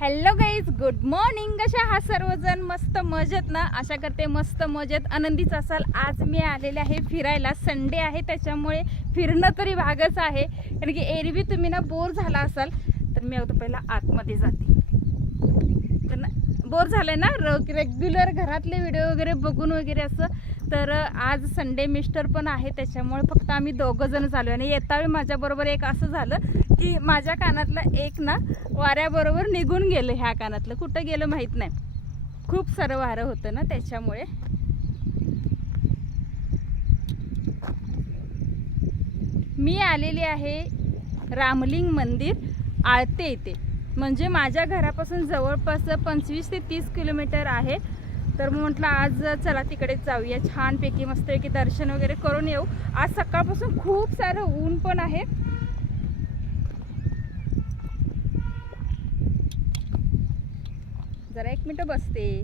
Hello guys good morning कशा हा सर्वजण? मस्त मजेत ना? आशा करते मस्त मजेत. आनंदीच असाल. आज मी आलेले आहे फिरायला. संडे आहे त्याच्यामुळे फिरणं तरी भागच आहे. कारण की एरवी तुम्ही ना बोर झाला असाल तर मी अगदी पहिला आतमध्ये जाते. तर ना बोर झालंय ना? रेग्युलर घरातले व्हिडिओ वगैरे बघून वगैरे असं. तर आज संडे मिस्टर पण आहे त्याच्यामुळे फक्त आम्ही दोघं जण आहे आणि येतावेळी माझ्याबरोबर एक असं झालं की माझ्या कानातलं एक ना वाऱ्याबरोबर निघून गेलं ह्या कानातलं. कुठं गेलं माहीत नाही. खूप सारं वारं होतं ना त्याच्यामुळे. मी आलेली आहे रामलिंग मंदिर आळते इथे. म्हणजे माझ्या घरापासून जवळपास पंचवीस ते तीस किलोमीटर आहे. तर मग म्हटलं आज चला तिकडेच जाऊया. छानपैकी मस्तपैकी दर्शन वगैरे करून येऊ. आज सकाळपासून खूप सारं ऊन पण आहे. जरा एक मिनटं बसते.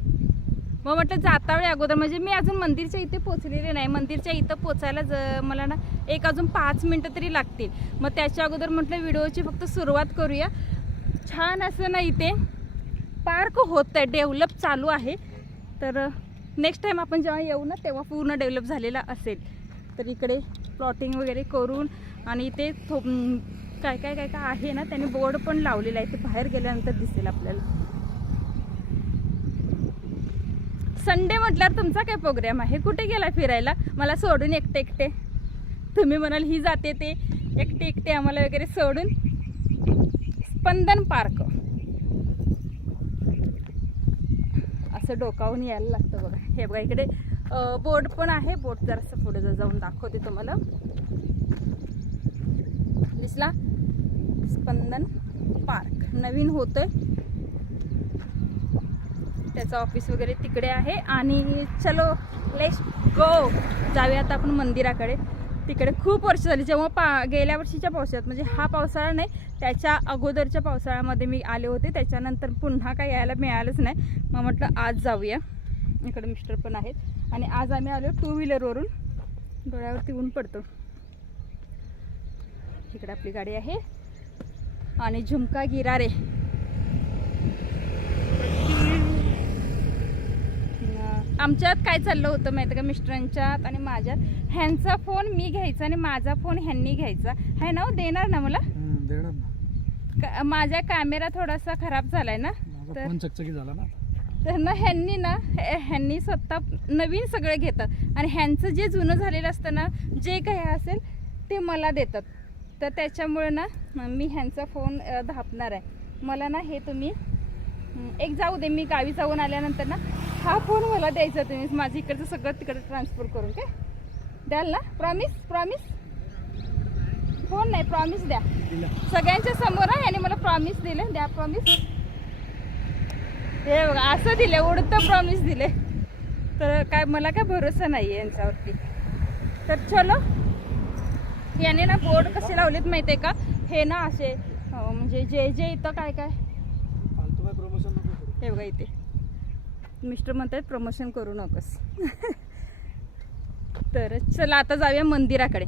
मग म्हटलं जाता वेळी अगोदर. म्हणजे मी अजून मंदिरच्या इथे पोचलेले नाही. मंदिरच्या इथं पोचायला ज मला ना एक अजून पाच मिनटं तरी लागतील. मग त्याच्या अगोदर म्हटलं व्हिडिओची फक्त सुरुवात करूया. छान असं ना इथे पार्क होत आहे डेव्हलप चालू आहे. तर नेक्स्ट टाईम आपण जेव्हा येऊ ना तेव्हा पूर्ण डेव्हलप झालेला असेल. तर इकडे प्लॉटिंग वगैरे करून आणि इथे थो काय काय काय काय आहे ना त्याने बोर्ड पण लावलेला आहे. ते बाहेर गेल्यानंतर दिसेल आपल्याला. संडे म्हटल्यावर तुमचा काय प्रोग्राम आहे? कुठे गेला फिरायला? मला सोडून एकटे एकटे तुम्ही म्हणाल ही जाते ते. एकटे एकटे आम्हाला वगैरे सोडून स्पंदन पार्क. असं डोकावून यायला लागतं बघा. हे बघा इकडे बोट पण आहे. बोट जरासं पुढे जर जाऊन दाखवते तुम्हाला. दिसला? स्पंदन पार्क. नवीन होतोय. त्याचं ऑफिस वगैरे तिकडे आहे. आणि चलो लेट्स गो जाऊया आता आपण मंदिराकडे. तिकडे खूप वर्ष झाली. जेव्हा पा गेल्या वर्षीच्या पावसाळ्यात म्हणजे हा पावसाळा नाही त्याच्या अगोदरच्या पावसाळ्यामध्ये मी आले होते. त्याच्यानंतर पुन्हा काय यायला मिळालंच नाही. मग म्हटलं आज जाऊया. इकडे मिस्टर पण आहेत. आणि आज आम्ही आलो टू व्हीलरवरून डोळ्यावरती ऊन पडतो. इकडे आपली गाडी आहे. आणि झुमका गिरारे अं, आमच्यात काय चाललं होतं माहिती का? मिस्टरांच्यात आणि माझ्यात. ह्यांचा फोन मी घ्यायचा आणि माझा फोन ह्यांनी घ्यायचा. आहे ना हो, देणार ना मला? हम्म, देणार ना. का- माझा कॅमेरा थोडासा खराब झालाय ना? माझा तर- फोन चकचकी झाला ना तर ना ह्यांनी ना हे- ह्यांनी स्वतः नवीन सगळं घेतात. आणि ह्यांचं जे जुनं झालेलं असतं ना जे काही असेल ते मला देतात. तर त्याच्यामुळे ना मी ह्यांचा फोन अ, धापणार आहे. मला ना हे तुम्ही हं, एक जाऊ दे मी गावी जाऊन आल्यानंतर ना हा फोन मला द्यायचा तुम्ही माझं इकडचं सगळं तिकडे ट्रान्सफर करून काय द्याल ना? प्रॉमिस प्रॉमिस फोन नाही प्रॉमिस द्या. सगळ्यांच्या समोर आहे आणि मला प्रॉमिस दिले. द्या प्रॉमिस हे बघा असं दिले उडतं प्रॉमिस दिले तर काय मला काय भरोसा नाही आहे यांच्यावरती. तर चलो. याने ना बोर्ड कसे लावलेत माहिती आहे का? हे ना असे म्हणजे जे जे इथं काय काय. हे बघा इथे. मिस्टर म्हणतात प्रमोशन करू नकोस. तर चला आता जाऊया मंदिराकडे.